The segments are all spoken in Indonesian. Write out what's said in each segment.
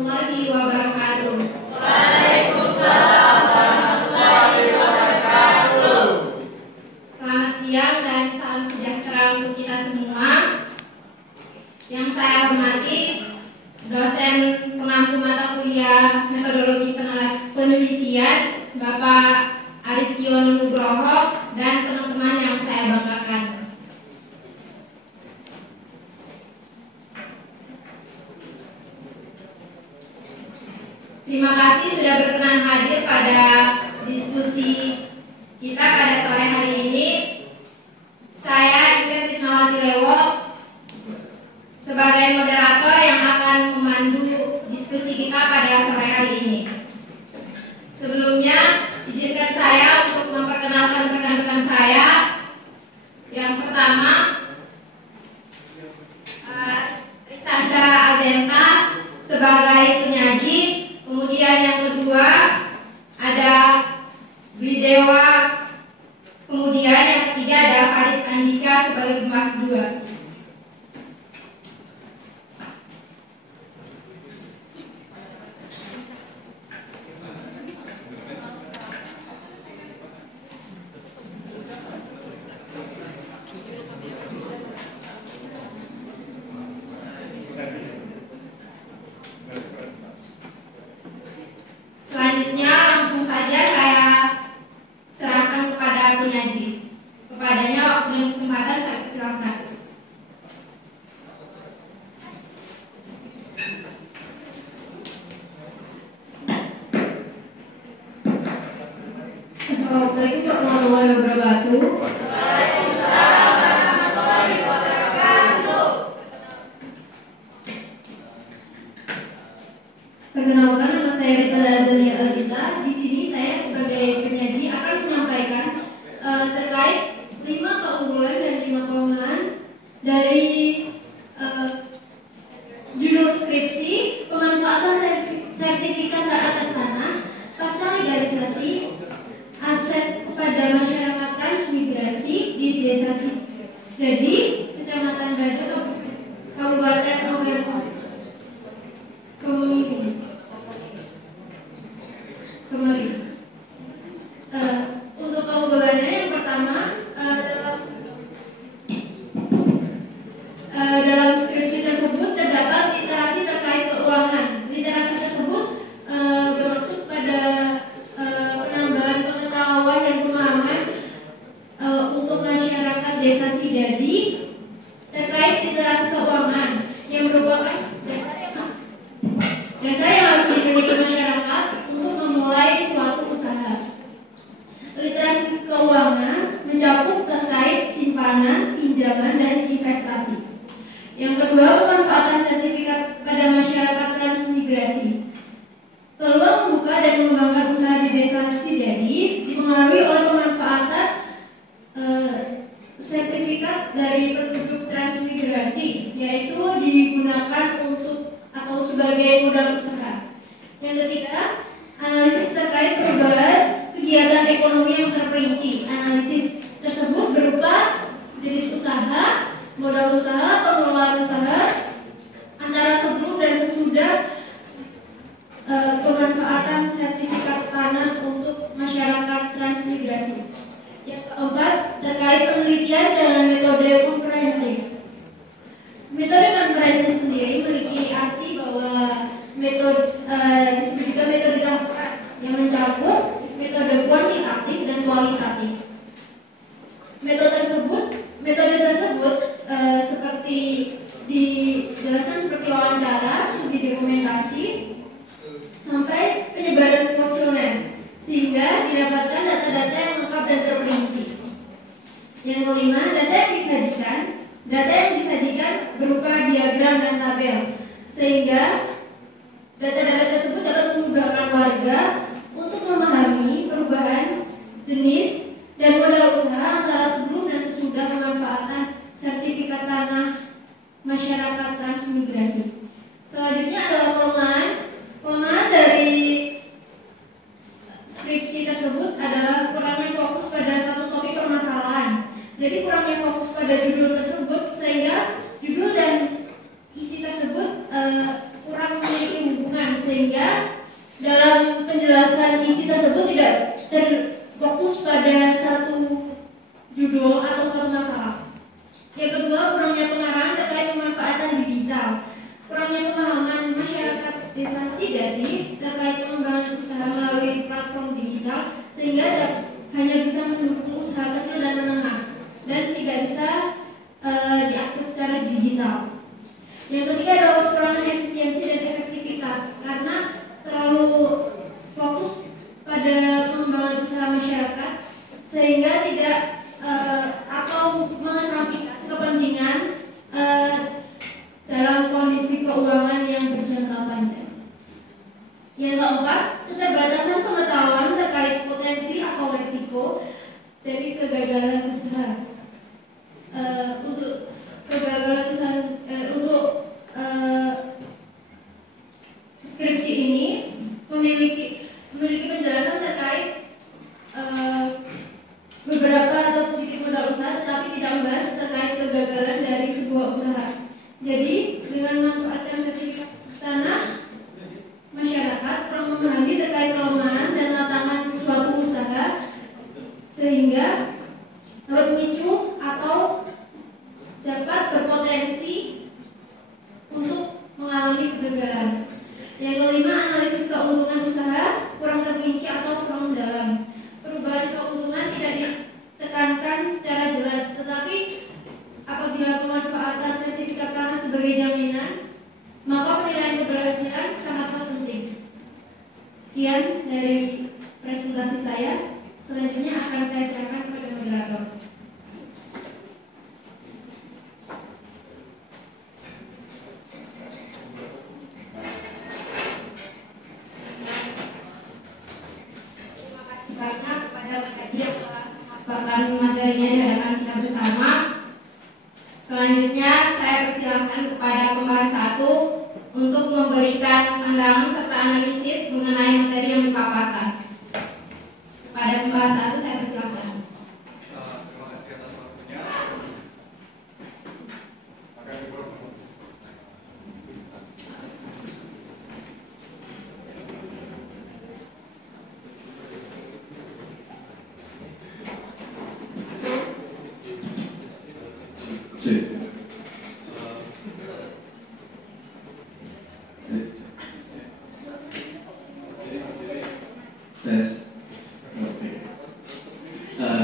warahmatullahi wabarakatuh. Waalaikumsalam warahmatullahi wabarakatuh. Selamat siang dan salam sejahtera untuk kita semua. Yang saya hormati dosen pengampu mata kuliah metodologi penelitian Bapak Aristio Nugroho dan teman-teman yang saya banggakan. Terima kasih sudah berkenan hadir pada diskusi kita pada sore hari ini. Saya Ingrid Krisnawati Lewo sebagai moderator yang akan memandu diskusi kita pada sore hari ini. Sebelumnya, izinkan saya untuk memperkenalkan rekan-rekan saya. Yang pertama, Risanda Azenta sebagai penyaji. Kemudian yang kedua ada Bridewa. Kemudian yang ketiga ada Faris Andika sebagai pemas 2. Selanjutnya langsung saja saya serahkan kepada penyaji. Kepadanya waktu dan kesempatan saya persilahkan. Assalamualaikum warahmatullahi wabarakatuh. Waalaikumsalam warahmatullahi wabarakatuh. Perkenalkan, nama saya Risanda Azania Aldita. Di sini saya sebagai penyaji akan menyampaikan terkait 5 keunggulan dan 5 kelemahan dari judul skripsi pemanfaatan sertifikat hak atas tanah pasca legalisasi aset kepada masyarakat transmigrasi di desa Jadi Kecamatan Badung, Kabupaten Ogan Kemarin. Untuk keunggulannya yang pertama dalam skripsi tersebut terdapat literasi terkait keuangan. Literasi tersebut bermaksud pada penambahan pengetahuan dan pemahaman untuk masyarakat desa Sidadi terkait literasi keuangan yang merupakan dasar yang harus dimiliki masyarakat untuk memulai suatu usaha. Literasi keuangan mencakup terkait simpanan, pinjaman, dan investasi. Yang kedua, pemanfaatan sertifikat pada masyarakat transmigrasi. Peluang membuka dan mengembangkan usaha di desa Sidadi dipengaruhi oleh pemanfaatan sertifikat dari penduduk transmigrasi, yaitu digunakan untuk atau sebagai modal usaha. Yang ketiga, analisis terkait perubahan kegiatan ekonomi yang terperinci. Analisis tersebut berupa jenis usaha, modal usaha, pengelolaan usaha, antara sebelum dan sesudah pemanfaatan sertifikat tanah untuk masyarakat transmigrasi. Yang keempat, terkait penelitian dengan metode komprehensif. Metode komprehensif sendiri memiliki arti bahwa disebut juga metode campuran yang mencakup metode kuantitatif dan kualitatif. Metode tersebut seperti dijelaskan seperti wawancara, studi dokumentasi, sampai penyebaran kuesioner, sehingga didapatkan data-data yang lengkap dan terperinci. Yang kelima, data yang disajikan berupa diagram dan tabel, sehingga data-data tersebut dapat memudahkan warga untuk memahami perubahan jenis dan modal usaha antara sebelum dan sesudah pemanfaatan sertifikat tanah masyarakat transmigrasi. Selanjutnya adalah kelemahan dari skripsi tersebut adalah kurangnya fokus pada satu topik permasalahan. Jadi kurangnya fokus pada judul tersebut sehingga judul dan isi tersebut kurang memiliki hubungan sehingga dalam penjelasan isi tersebut tidak terfokus pada satu judul atau satu masalah. Yang kedua, kurangnya pengarahan terkait pemanfaatan digital. Kurangnya pemahaman masyarakat desa Sidadi terkait pengembangan usaha melalui platform digital sehingga hanya bisa mendukung usaha kecil dan menengah dan tidak bisa diakses secara digital. Yang ketiga adalah kekurangan efisiensi dan efektivitas karena terlalu fokus pada pengembangan usaha masyarakat sehingga tidak atau mengesampingkan kepentingan dalam kondisi keuangan yang berjangka panjang. Yang keempat, keterbatasan pengetahuan terkait potensi atau resiko dari kegagalan usaha. Untuk kegagalan usaha untuk skripsi ini memiliki penjelasan terkait beberapa atau sedikit modal usaha, tetapi tidak membahas terkait kegagalan dari sebuah usaha. Jadi dengan memanfaatkan sertifikat tanah, masyarakat kurang memahami terkait kelemahan dan tantangan suatu usaha sehingga dapat memicu atau dapat berpotensi untuk mengalami kegagalan. Yang kelima, analisis keuntungan usaha kurang terperinci atau kurang mendalam. Perubahan keuntungan tidak ditekankan secara jelas, tetapi apabila pemanfaatan sertifikat tanah sebagai jaminan, maka penilaian keberhasilan sangatlah penting. Sekian dari presentasi saya. Selanjutnya akan saya serahkan kepada moderator. Terima kasih banyak kepada Mas Adi yang telah memaparkan materinya di hadapan kita bersama. Selanjutnya saya persilahkan kepada pembahas 1 untuk memberikan pandangan serta analisis mengenai materi yang dipaparkan. Pada pembahas 1 saya persilahkan. Terima kasih atas waktunya.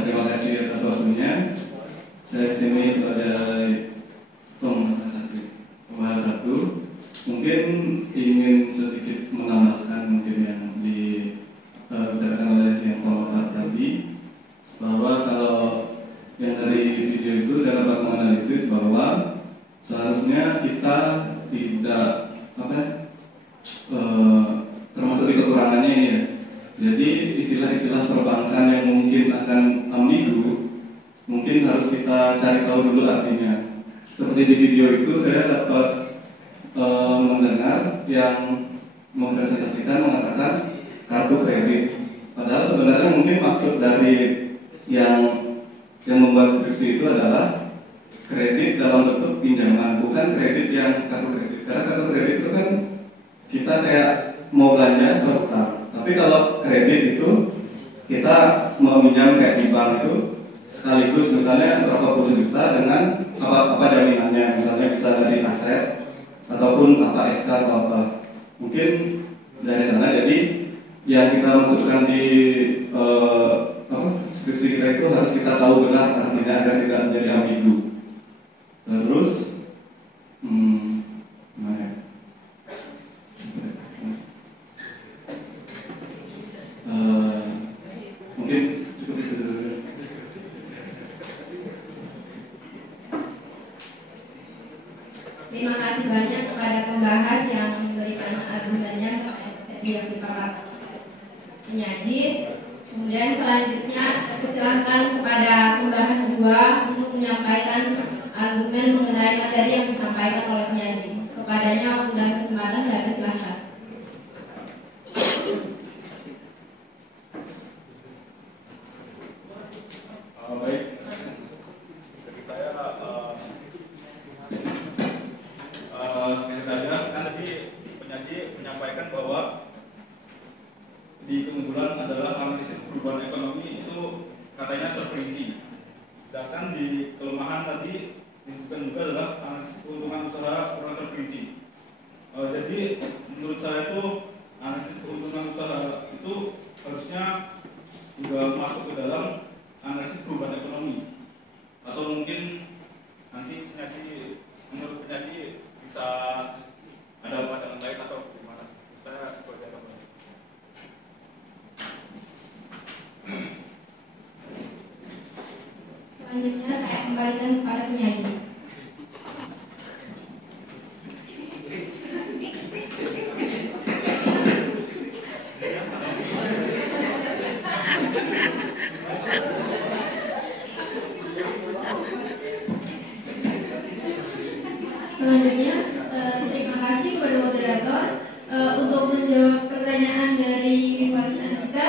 Terima kasih atas waktunya. Saya kesini sebagai pembahas 1. Mungkin ingin sedikit menambahkan mungkin yang dibicarakan oleh yang pemerintah tadi, bahwa kalau yang dari video itu saya dapat menganalisis bahwa seharusnya kita tidak termasuk di kekurangannya ini ya. Jadi istilah-istilah perbankan yang mungkin akan ambigu mungkin harus kita cari tahu dulu artinya. Seperti di video itu saya dapat mendengar yang mempresentasikan mengatakan kartu kredit. Padahal sebenarnya mungkin maksud dari yang membuat skripsi itu adalah kredit dalam bentuk pinjaman, bukan kredit yang kartu kredit. Karena kartu kredit itu kan kita kayak mau belanja berutang. Tapi kalau kredit itu kita mau minjam kayak di bank itu sekaligus misalnya berapa puluh juta dengan apa jaminannya, misalnya bisa dari aset ataupun apa SK atau apa. Mungkin dari sana jadi yang kita masukkan di skripsi kita itu harus kita tahu benar artinya agar tidak menjadi ambigu. Terus gimana ya? Mungkin cukup itu dulu. Terima kasih banyak kepada pembahas yang memberikan argumennya yang dipaparkan penyaji. Kemudian selanjutnya saya persilahkan kepada pembahas 2 untuk menyampaikan argumen mengenai materi yang disampaikan oleh penyaji. Kepadanya waktu dan kesempatan saya persilahkan. Baik, jadi saya ceritanya kan tadi penyaji menyampaikan bahwa di keunggulan adalah analisis perubahan ekonomi itu katanya terperinci. Sedangkan di kelemahan tadi disebutkan juga adalah analisis keuntungan usaha kurang terperinci. Jadi menurut saya itu analisis keuntungan usaha itu harusnya juga masuk ke dalam analisis perubahan ekonomi. Atau mungkin nanti menurut penyaji bisa ada pandangan lain atau gimana? Saya sebagai apa? Selanjutnya saya kembalikan kepada penyaji. Selanjutnya, terima kasih kepada moderator untuk menjawab pertanyaan dari warisan kita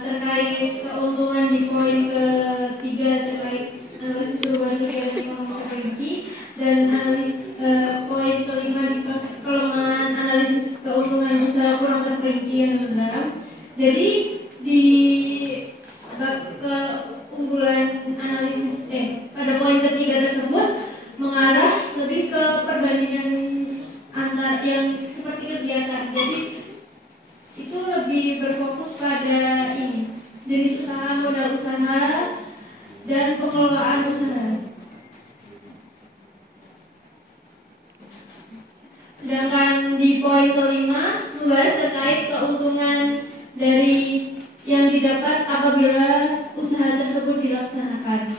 terkait keuntungan di poin ketiga terkait analisis perubahan kegiatan ekonomi terperinci dan poin kelima di kelemahan analisis keuntungan usaha kurang terperinci yang mendalam. Jadi di bab keunggulan analisis pada poin ketiga tersebut mengarah lebih ke perbandingan antar yang seperti kegiatan. Jadi itu lebih berfokus pada ini jenis usaha, modal usaha, dan pengelolaan usaha. Sedangkan di poin kelima membahas terkait keuntungan dari yang didapat apabila usaha tersebut dilaksanakan.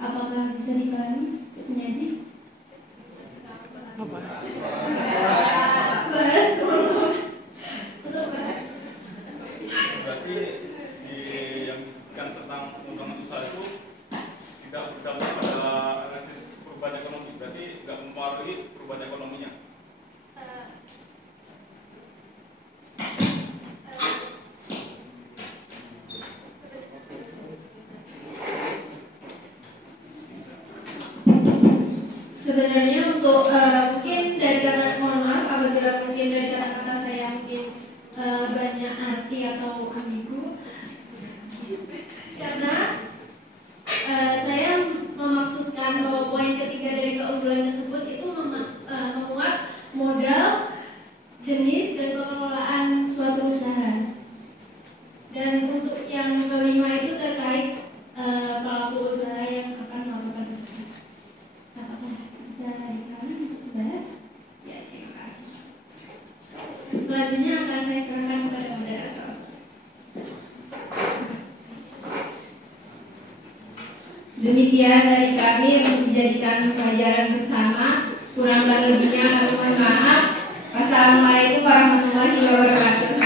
Apakah bisa dipahami penyaji? Bahas untuk bahas. Berarti yang disebutkan tentang pengembangan usaha itu tidak berdampak pada analisis perubahan ekonomi, berarti tidak mempengaruhi perubahan ekonominya. Sebenarnya untuk mungkin dari kata, mohon maaf apabila mungkin dari kata-kata saya mungkin banyak arti atau ambigu, karena saya memaksudkan bahwa poin ketiga dari keunggulan tersebut itu memuat modal, jenis, dan pengelolaan suatu usaha. Dan untuk yang kelima itu terkait pelaku usaha yang akan melakukan usaha. Apakah bisa dipahami untuk dibahas? Ya, terima kasih. Selanjutnya akan saya serahkan kepada moderator. Demikian dari kami untuk dijadikan pelajaran bersama. Kurang dan lebihnya mohon maaf. Wassalamualaikum warahmatullahi wabarakatuh.